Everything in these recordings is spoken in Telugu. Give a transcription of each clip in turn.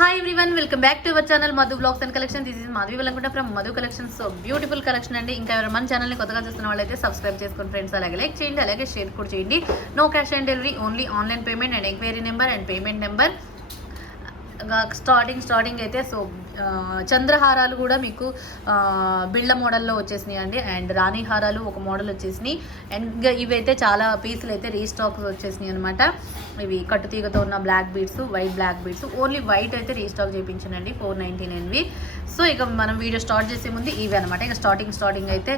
Hi everyone, welcome back to our channel Madhu Vlogs and Collection. This is Madhu Valankutta from Madhu Collections. So beautiful collection andi. Inka ever man channel ni kottaga chustunna vallaithe subscribe chesukondi friends, alage like cheyandi, alage share kuda cheyandi. No cash on delivery, only online payment and inquiry number and payment number. Starting అయితే సో చంద్రహారాలు కూడా మీకు బిళ్ళ మోడల్లో వచ్చేసినాయి అండి. అండ్ రాణి హారాలు ఒక మోడల్ వచ్చేసినాయి. అండ్ ఇవైతే చాలా పీసులు అయితే రీస్టాక్ వచ్చేసినాయి అనమాట. ఇవి కట్టుతీగతో ఉన్న black beads, white black beads, only white అయితే రీస్టాక్ చేయించానండి 499వి. సో ఇక మనం వీడియో స్టార్ట్ చేసే ముందు ఇవి అనమాట. ఇక స్టార్టింగ్ అయితే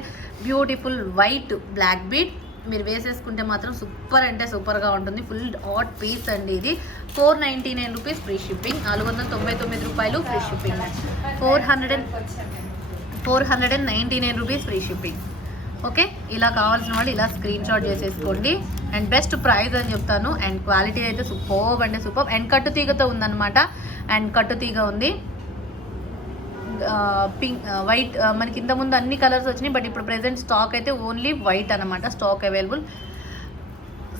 బ్యూటిఫుల్ వైట్ బ్లాక్ బీడ్ మీరు వేసేసుకుంటే మాత్రం సూపర్ అంటే సూపర్గా ఉంటుంది. ఫుల్ హాట్ పీస్ అండి. ఇది 499 రూపీస్ ఫ్రీ షిప్పింగ్, 499 రూపాయలు free shipping, 499 rupees free shipping. Okay, ఇలా కావాల్సిన వాళ్ళు ఇలా స్క్రీన్ షాట్ చేసేసుకోండి. అండ్ బెస్ట్ ప్రైస్ అని చెప్తాను. అండ్ క్వాలిటీ అయితే సూపర్ అంటే సూపర్. అండ్ కట్టుతీగతో ఉందన్నమాట. అండ్ కట్టుతీగ ఉంది. పింక్ వైట్ మనకి ఇంత ముందు అన్ని కలర్స్ వచ్చినాయి, బట్ ఇప్పుడు ప్రెజెంట్ స్టాక్ అయితే ఓన్లీ వైట్ అనమాట. Stock available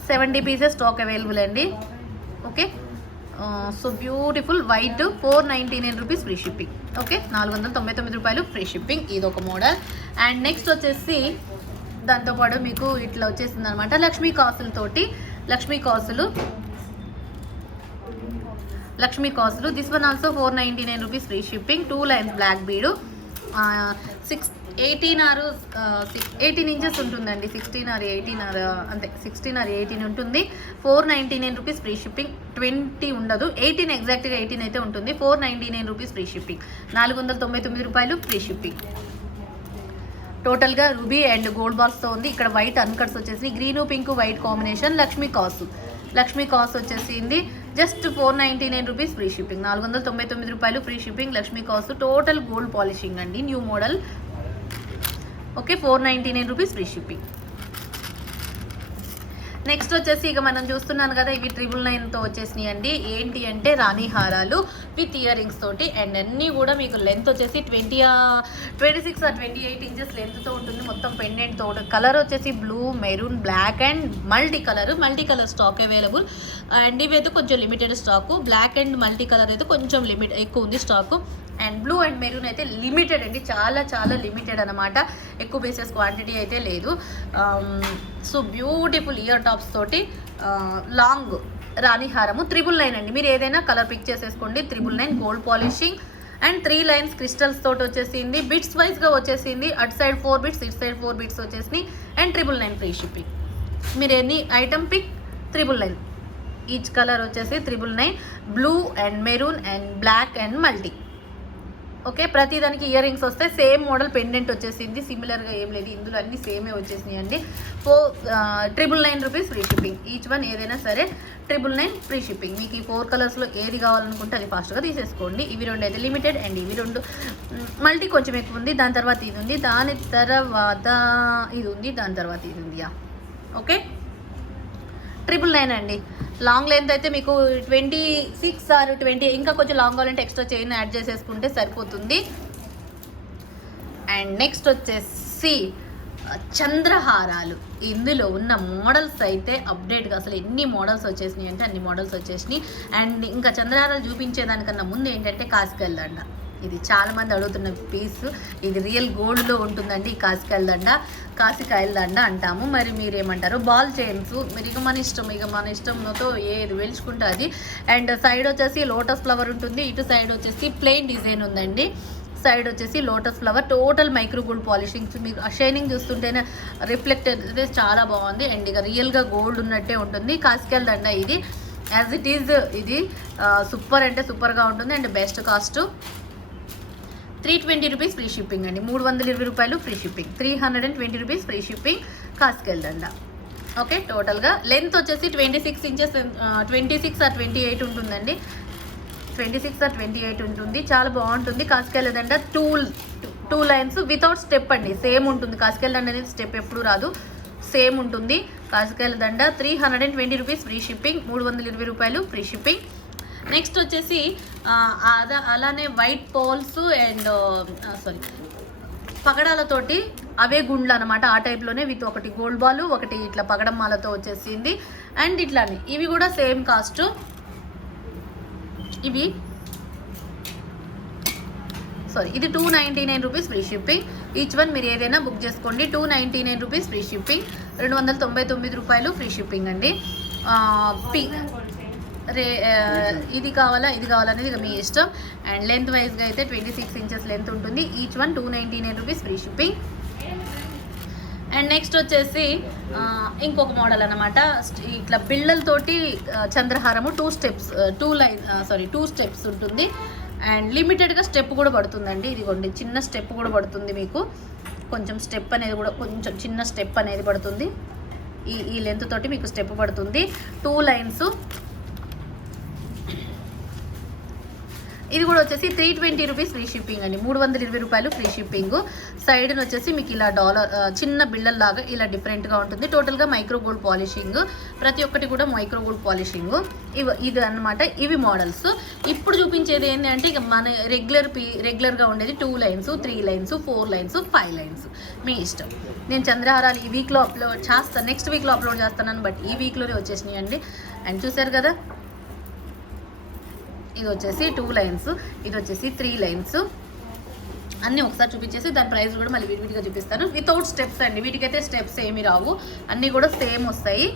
70 pieces stock available అండి. Okay, so beautiful white 499 rupees free shipping. Okay, 499 రూపాయలు ఫ్రీ షిప్పింగ్. ఇది ఒక మోడల్. అండ్ నెక్స్ట్ వచ్చేసి దాంతోపాటు మీకు ఇట్లా వచ్చేసింది అనమాట లక్ష్మీ కాసులు. This one also 499 rupees free shipping. 2 lines black bead, 18 inches ఉంటుందండి. 16 or 18 అంతే, 16 or 18 ఉంటుంది. 499 రూపీస్ ఫ్రీ షిప్పింగ్. 20 ఉండదు, 18 ఎగ్జాక్ట్గా 18 అయితే ఉంటుంది. 499 రూపీస్ ఫ్రీ షిప్పింగ్, 499 రూపాయలు ఫ్రీ షిప్పింగ్. టోటల్గా రూబీ అండ్ గోల్డ్ బాల్స్తో ఉంది. ఇక్కడ వైట్ అన్కట్స్ వచ్చేసి green pink white combination. Lakshmi కాసు వచ్చేసింది జస్ట్ 499 రూపీస్ ఫ్రీ షిప్పింగ్, 499 రూపాయలు ఫ్రీ షిప్పింగ్. లక్ష్మీ కాసు టోటల్ గోల్డ్ పాలిషింగ్ అండి, new model. Okay, 499 rupees free shipping. Next వచ్చేసి ఇక మనం చూస్తున్నాను కదా, ఇవి 999తో వచ్చేసినాయి అండి. ఏంటి అంటే రాణి హారాలు విత్ ఇయర్ రింగ్స్ తోటి. అండ్ అన్నీ కూడా మీకు లెంత్ వచ్చేసి 26 or 28 ఇంచెస్ లెంత్తో ఉంటుంది. మొత్తం పెండెంట్ తోటి. కలర్ వచ్చేసి blue, maroon, black and multi colour stock available. And ఇవి అయితే కొంచెం limited stock. Black and multi colour అయితే కొంచెం ఎక్కువ ఉంది stock. And blue and maroon అయితే లిమిటెడ్ అండి, చాలా లిమిటెడ్ అనమాట. ఎక్కువ పీసెస్ క్వాంటిటీ అయితే లేదు. సో బ్యూటిఫుల్ ఇయర్ టాప్స్ తోటి లాంగ్ రాణి హారము 999 అండి. మీరు ఏదైనా కలర్ పిక్ చేసేసుకోండి. 999 gold polishing and 3 lines crystals తోటి వచ్చేసింది. బిట్స్ వైజ్గా వచ్చేసింది. అటు సైడ్ 4 బిట్స్, ఇటు సైడ్ 4 బిట్స్ వచ్చేసినాయి. And 999 free shipping. మీరు ఎన్ని ఐటమ్ పిక్ 999. ఈచ్ కలర్ వచ్చేసి 999. Blue and maroon and black and multi. Okay, ప్రతి దానికి ఇయర్ రింగ్స్ వస్తాయి. సేమ్ మోడల్ పెండెంట్ వచ్చేసింది. సిమిలర్గా ఏం లేదు, ఇందులో అన్ని సేమే వచ్చేసినాయి అండి. 999 rupees free shipping. Each one ఏదైనా సరే 999 ఫ్రీ షిప్పింగ్. మీకు ఈ 4 కలర్స్లో ఏది కావాలనుకుంటే అది ఫాస్ట్గా తీసేసుకోండి. ఇవి 2 అయితే లిమిటెడ్ అండ్ ఇవి 2 మల్టీ కొంచెం ఎక్కువ ఉంది. దాని తర్వాత ఇది ఉంది, దాని తర్వాత ఇది ఉంది, దాని తర్వాత ఇది ఉంది. ఓకే, 999 అండి. లాంగ్ లెంత్ అయితే మీకు 26 or 20, ఇంకా కొంచెం లాంగ్ కావాలంటే ఎక్స్ట్రా చైన్ యాడ్ చేసేసుకుంటే సరిపోతుంది. అండ్ నెక్స్ట్ వచ్చేసి చంద్రహారాలు. ఇందులో ఉన్న మోడల్స్ అయితే అప్డేట్గా అసలు ఎన్ని మోడల్స్ వచ్చేసినాయి అంటే అన్ని మోడల్స్ వచ్చేసినాయి. అండ్ ఇంకా చంద్రహారాలు చూపించేదానికన్నా ముందు ఏంటంటే కాసికాయల దండ. ఇది చాలామంది అడుగుతున్న పీస్. ఇది రియల్ గోల్డ్లో ఉంటుందండి. కాసికాయల దండ అంటాము. మరి మీరేమంటారు? Ball chains. మీరు ఇక మన ఇష్టంతో ఏది వెలుచుకుంటే అది. అండ్ సైడ్ వచ్చేసి లోటస్ ఫ్లవర్ ఉంటుంది. ఇటు సైడ్ వచ్చేసి ప్లెయిన్ డిజైన్ ఉందండి. సైడ్ వచ్చేసి lotus flower. Total micro gold polishing. మీకు ఆ షైనింగ్ చూస్తుంటేనే రిఫ్లెక్ట్ అయితే చాలా బాగుంది. అండ్ ఇక రియల్గా గోల్డ్ ఉన్నట్టే ఉంటుంది. కాసికాయల దండ ఇది యాజ్ ఇట్ ఈజ్. ఇది సూపర్ అంటే సూపర్గా ఉంటుంది. And best cost 320 rupees free shipping అండి. 320 రూపాయలు free shipping, 320 rupees free shipping. కాసికాయల దండ. ఓకే, టోటల్గా లెంత్ వచ్చేసి 26 ఇంచెస్, 26 or 28 ఉంటుందండి. 26 or 28 ఉంటుంది. చాలా బాగుంటుంది. కాసికాయల దండ 2 లైన్స్ వితౌట్ స్టెప్ అండి. సేమ్ ఉంటుంది. కాసికాయల దండ అనేది స్టెప్ ఎప్పుడు రాదు, సేమ్ ఉంటుంది. కాసికాయల దండ 320 రూపీస్ ఫ్రీ షిప్పింగ్, 320 రూపాయలు ఫ్రీ షిప్పింగ్. నెక్స్ట్ వచ్చేసి అలానే వైట్ పోల్స్ అండ్ పగడాలతోటి అవే గుండ్లు అనమాట. ఆ టైప్లోనే విత్ ఒకటి గోల్డ్ బాల్, ఒకటి ఇట్లా పగడం మాలతో వచ్చేసింది. అండ్ ఇట్లానే ఇవి కూడా సేమ్ కాస్ట్. ఇవి సారీ ఇది 299 rupees free shipping. Each one మీరు ఏదైనా బుక్ చేసుకోండి. 299 రూపీస్ ఫ్రీ షిప్పింగ్, 299 రూపాయలు ఫ్రీ షిప్పింగ్ అండి. ఇది కావాలా ఇది కావాలనేది ఇక మీ ఇష్టం. అండ్ లెంత్ వైజ్గా అయితే 26 ఇంచెస్ లెంత్ ఉంటుంది. Each one 299 rupees free shipping. And next వచ్చేసి ఇంకొక మోడల్ అనమాట. ఇట్లా బిళ్ళలతోటి చంద్రహారము 2 స్టెప్స్ ఉంటుంది. అండ్ లిమిటెడ్గా స్టెప్ కూడా పడుతుందండి. ఇదిగోండి చిన్న స్టెప్ కూడా పడుతుంది మీకు. కొంచెం స్టెప్ అనేది కూడా కొంచెం చిన్న స్టెప్ అనేది పడుతుంది. ఈ లెంత్ తోటి మీకు స్టెప్ పడుతుంది. 2 లైన్స్. ఇది కూడా వచ్చేసి 320 రూపీస్ ఫ్రీ షిప్పింగ్ అండి. 320 రూపాయలు ఫ్రీ షిప్పింగ్. సైడ్ని వచ్చేసి మీకు ఇలా చిన్న బిళ్ళల్లాగా ఇలా డిఫరెంట్గా ఉంటుంది. టోటల్గా మైక్రో గోల్డ్ పాలిషింగ్, ప్రతి ఒక్కటి కూడా మైక్రో గోల్డ్ పాలిషింగ్. ఇది అన్నమాట. ఇవి మోడల్స్. ఇప్పుడు చూపించేది ఏంటి అంటే ఇక మన రెగ్యులర్గా ఉండేది 2 లైన్స్, 3 లైన్స్, 4 లైన్స్, 5 లైన్స్ మీ ఇష్టం. నేను చంద్రహారాలు ఈ వీక్లో అప్లోడ్ చేస్తాను, నెక్స్ట్ వీక్లో అప్లోడ్ చేస్తాను, బట్ ఈ వీక్లోనే వచ్చేసినాయి అండి. అండ్ చూసారు కదా, ఇది వచ్చేసి 2 లైన్స్, ఇది వచ్చేసి 3 లైన్స్. అన్నీ ఒకసారి చూపించేసి దాని ప్రైస్ కూడా మళ్ళీ విడివిడిగా చూపిస్తాను. వితౌట్ స్టెప్స్ అండి. వీటికైతే స్టెప్స్ ఏమి రావు, అన్నీ కూడా సేమ్ వస్తాయి.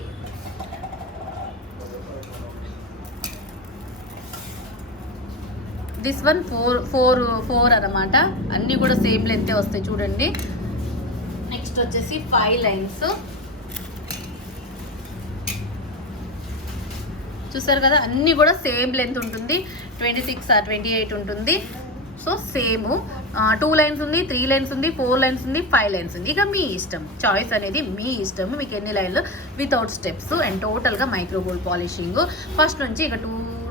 దిస్ వన్ 4 అన్నమాట. అన్నీ కూడా సేమ్ లెంతే వస్తాయి చూడండి. నెక్స్ట్ వచ్చేసి 5 లైన్స్. చూసారు కదా, అన్నీ కూడా సేమ్ లెంత్ ఉంటుంది. 26 or 28 ఉంటుంది. సో సేమ్ 2 లైన్స్ ఉంది, 3 లైన్స్ ఉంది, 4 లైన్స్ ఉంది, 5 లైన్స్ ఉంది. ఇక మీ ఇష్టం, చాయిస్ అనేది మీ ఇష్టం. మీకు ఎన్ని లైన్లు వితౌట్ స్టెప్స్. అండ్ టోటల్గా మైక్రో గోల్డ్ పాలిషింగ్. ఫస్ట్ నుంచి ఇక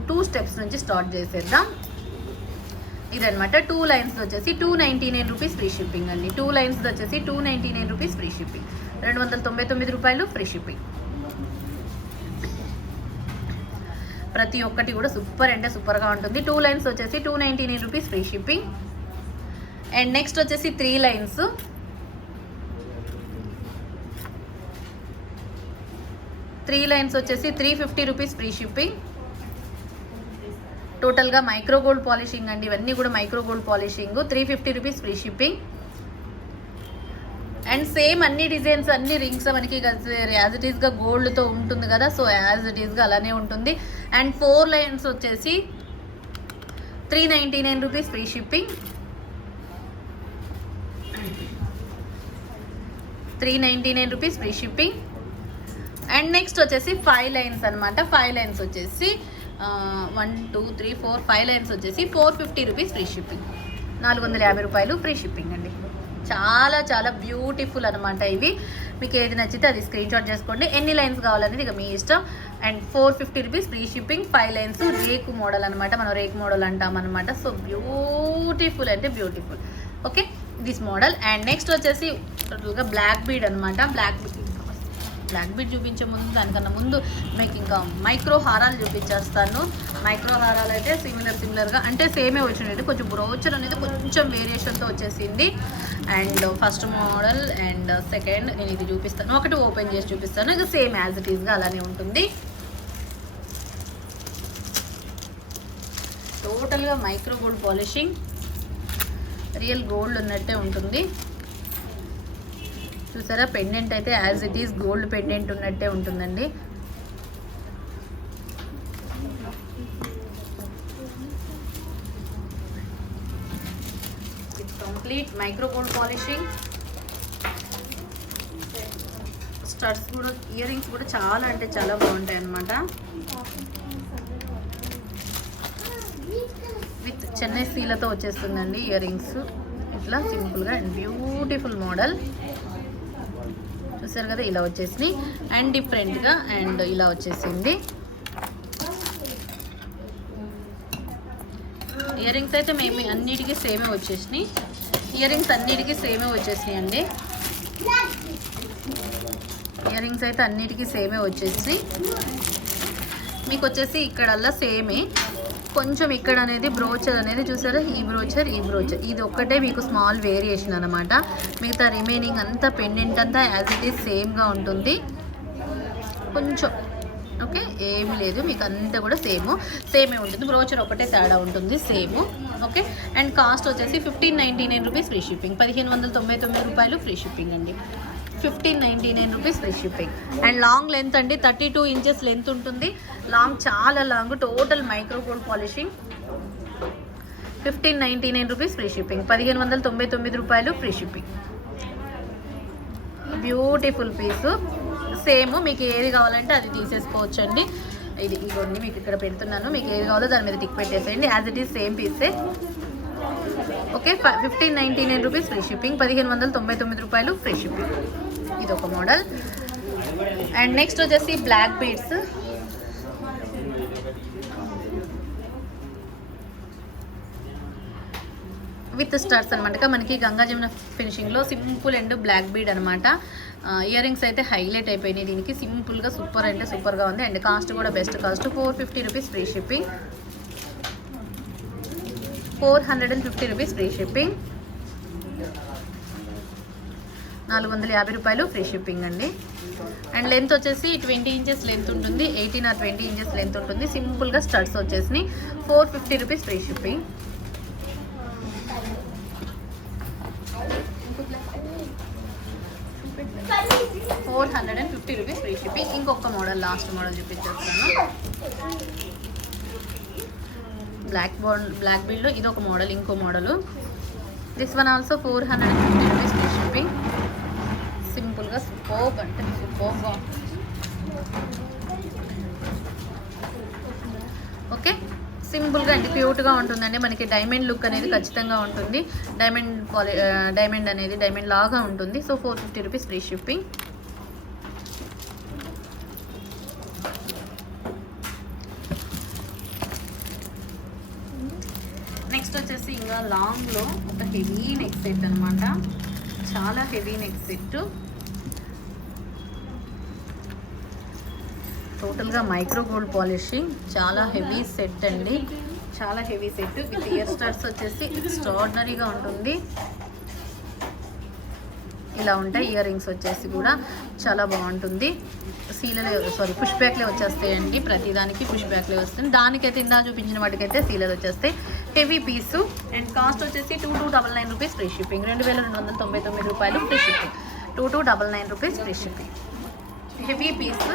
2 స్టెప్స్ నుంచి స్టార్ట్ చేసేద్దాం. ఇదనమాట. 2 లైన్స్ వచ్చేసి 299 రూపీస్ ఫ్రీ షిప్పింగ్ అండి. 2 లైన్స్ వచ్చేసి 299 రూపీస్ ఫ్రీ షిప్పింగ్, 299 రూపాయలు ఫ్రీ షిప్పింగ్. ప్రతి ఒక్కటి కూడా సూపర్ అంటే సూపర్గా ఉంటుంది. 2 లైన్స్ వచ్చేసి 299 rupees free shipping. And next వచ్చేసి 3 లైన్స్. 3 లైన్స్ వచ్చేసి 350 రూపీస్ ఫ్రీ షిప్పింగ్. టోటల్గా మైక్రో గోల్డ్ పాలిషింగ్ అండి. ఇవన్నీ కూడా micro gold polishing. 350 rupees free shipping. And same అన్ని డిజైన్స్, అన్ని రింగ్స్ మనకి యాజ్ ఇట్ ఈస్గా గోల్డ్తో ఉంటుంది కదా, సో యాజ్ ఇట్ ఈస్గా అలానే ఉంటుంది. అండ్ 4 లైన్స్ వచ్చేసి 399 rupees free shipping. 399 rupees free shipping. And next వచ్చేసి 5 లైన్స్ అనమాట. 5 లైన్స్ వచ్చేసి 1 2 3 4 5 లైన్స్ వచ్చేసి 450 రూపీస్ ఫ్రీ షిప్పింగ్, 450 రూపాయలు ఫ్రీ షిప్పింగ్ అండి. చాలా చాలా బ్యూటిఫుల్ అనమాట. ఇవి మీకు ఏది నచ్చితే అది స్క్రీన్ షాట్ చేసుకోండి. ఎన్ని లైన్స్ కావాలనేది ఇక మీ ఇష్టం. And 450 rupees free shipping. 5 lines రేకు మోడల్ అనమాట. మనం రేకు మోడల్ అంటాం అనమాట. సో బ్యూటిఫుల్ అంటే beautiful. Okay, this model. And next వచ్చేసి టోటల్గా బ్లాక్ బీడ్ అనమాట. బ్లాక్ బీడ్ చూపించే ముందు, దానికన్నా ముందు మీకు ఇంకా మైక్రో హారాలు చూపించేస్తాను. మైక్రో హారాలు అయితే సిమిలర్గా అంటే సేమే వచ్చింది, కొంచెం బ్రోచర్ అనేది కొంచెం వేరియేషన్తో వచ్చేసింది. And first model and second నేను ఇది చూపిస్తాను. ఒకటి ఓపెన్ చేసి చూపిస్తాను. ఇది సేమ్ యాజ్ ఇట్ ఈస్గా అలానే ఉంటుంది. టోటల్గా micro gold polishing, real gold ఉన్నట్టే ఉంటుంది. చూసారా, పెండెంట్ అయితే as it is gold pendant ఉన్నట్టే ఉంటుందండి. Complete micro gold polishing. Studs కూడా, ఇయర్ రింగ్స్ కూడా చాలా అంటే చాలా బాగుంటాయి అన్నమాట. విత్ చెన్నై సీలతో వచ్చేస్తుందండి ఇయర్ రింగ్స్. ఇట్లా సింపుల్గా అండ్ బ్యూటిఫుల్ మోడల్. చూసారు కదా, ఇలా వచ్చేసినాయి. అండ్ డిఫరెంట్గా అండ్ ఇలా వచ్చేసింది. ఇయర్ రింగ్స్ అయితే మేము అన్నిటికీ సేమే వచ్చేసినాయి. ఇయర్ రింగ్స్ అన్నిటికీ సేమే వచ్చేసినాయి అండి. ఇయర్ రింగ్స్ అయితే అన్నిటికీ సేమే వచ్చేసినాయి. మీకు వచ్చేసి ఇక్కడల్లా సేమే, కొంచెం ఇక్కడ అనేది బ్రోచర్ అనేది చూసారా, ఈ బ్రోచర్ ఇది ఒక్కటే మీకు స్మాల్ వేరియేషన్ అనమాట. మిగతా రిమైనింగ్ అంతా పెండెంట్ అంతా యాజ్ ఇట్ ఈస్ సేమ్గా ఉంటుంది. కొంచెం ఓకే, ఏమీ లేదు, మీకు అంతా కూడా సేమే ఉంటుంది. బ్రోచర్ ఒకటే తేడా ఉంటుంది, సేమ్. ఓకే, అండ్ కాస్ట్ వచ్చేసి 1599 రూపీస్ ఫ్రీ షిప్పింగ్. 1599 రూపాయలు ఫ్రీ షిప్పింగ్ అండి. 1599 rupees free shipping. And long length అండి, 32 ఇంచెస్ లెంత్ ఉంటుంది. లాంగ్, చాలా long, total micro gold polishing. 1599 rupees free shipping. 1599 రూపాయలు ఫ్రీ షిప్పింగ్. బ్యూటిఫుల్ పీసు, సేమ్. మీకు ఏది కావాలంటే అది తీసేసుకోవచ్చు అండి. ఇదిగోండి మీకు ఇక్కడ పెడుతున్నాను, మీకు ఏది కావాలో దాని మీద టిక్ పెట్టేసేయండి. యాజ్ ఇట్ ఈస్ సేమ్ పీసే. Okay, 1599 rupees free shipping. 1599 రూపాయలు ఫ్రీ షిప్పింగ్. ఇది ఒక మోడల్. అండ్ నెక్స్ట్ వచ్చేసి బ్లాక్ బీడ్స్. విత్ స్టార్స్ అనమాట. మనకి గంగా జమున ఫినిషింగ్లో సింపుల్ అండ్ బ్లాక్ బీడ్ అనమాట. ఇయర్ రింగ్స్ అయితే హైలైట్ అయిపోయినాయి దీనికి. సింపుల్గా సూపర్ అంటే సూపర్గా ఉంది. అండ్ కాస్ట్ కూడా best cost, 450 rupees free shipping. 450 rupees free shipping. 450 రూపాయలు ఫ్రీ షిప్పింగ్ అండి. అండ్ లెంత్ వచ్చేసి 20 ఇంచెస్ లెంత్ ఉంటుంది, 18 or 20 ఇంచెస్ లెంత్ ఉంటుంది. సింపుల్గా స్టడ్స్ వచ్చేసి 450 rupees free shipping. ₹450 free shipping. ఇంకొక మోడల్, లాస్ట్ మోడల్ చూపించేస్తాను. బ్లాక్ బిల్డ్, ఇది ఒక మోడల్. ఇంకో model, this one also 450 rupees free shipping. సింపుల్గా సూపర్బ్ అంటే సూపర్గా. ఓకే, సింపుల్గా అండి, క్యూట్గా ఉంటుందండి. మనకి డైమండ్ లుక్ అనేది ఖచ్చితంగా ఉంటుంది. డైమండ్ అనేది డైమండ్ లాగా ఉంటుంది. So 450 rupees free shipping. Next వచ్చేసి ఇంకా లాంగ్లో ఒక హెవీ నెక్ సెట్ అనమాట. చాలా హెవీ నెక్ సెట్, టోటల్గా మైక్రో గోల్డ్ పాలిషింగ్. చాలా హెవీ సెట్ అండి, చాలా heavy set. With ear stars వచ్చేసి ఎక్స్ట్రాడినరీగా ఉంటుంది. ఇలా ఉంటాయి. ఇయర్ రింగ్స్ వచ్చేసి కూడా చాలా బాగుంటుంది. పుష్ బ్యాక్లే వచ్చేస్తాయండి. ప్రతిదానికి పుష్ బ్యాక్లే వస్తుంది. దానికైతే ఇందా చూపించిన వాటికైతే సీలర్ వచ్చేస్తాయి. Heavy piece. అండ్ కాస్ట్ వచ్చేసి 2299 రూపీస్ ఫ్రీ షిప్పింగ్. 2299 రూపాయలు free shipping. 2299 rupees free shipping. Heavy piece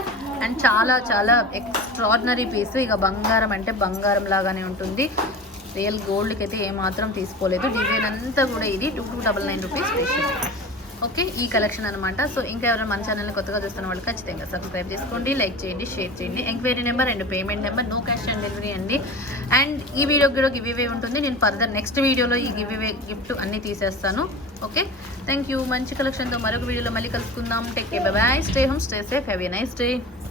and చాలా చాలా ఎక్స్ట్రాడినరీ పీసు. ఇక బంగారం అంటే బంగారం లాగానే ఉంటుంది. రియల్ గోల్డ్కి అయితే ఏమాత్రం తీసుకోలేదు. డిజైన్ అంతా కూడా ఇది 2299 రూపీస్ ఫ్రీ షిప్పింగ్. ఓకే, ఈ కలెక్షన్ అనమాట. సో ఇంకా ఎవరైనా మన ఛానల్ని కొత్తగా చూస్తున్న వాళ్ళు ఖచ్చితంగా సబ్స్క్రైబ్ చేసుకోండి, లైక్ చేయండి, షేర్ చేయండి. Enquiry number and payment number, no cash on delivery అండి. అండ్ ఈ వీడియోకి కూడా గివ్ అవే ఉంటుంది. నేను ఫర్దర్ నెక్స్ట్ వీడియోలో ఈ గివ్ అవే గిఫ్ట్ అన్నీ తీసేస్తాను. Okay, thank you. మంచి కలెక్షన్తో మరొక వీడియోలో మళ్ళీ కలుసుకుందాం. Take care, by by, stay home, stay safe, have a nice day.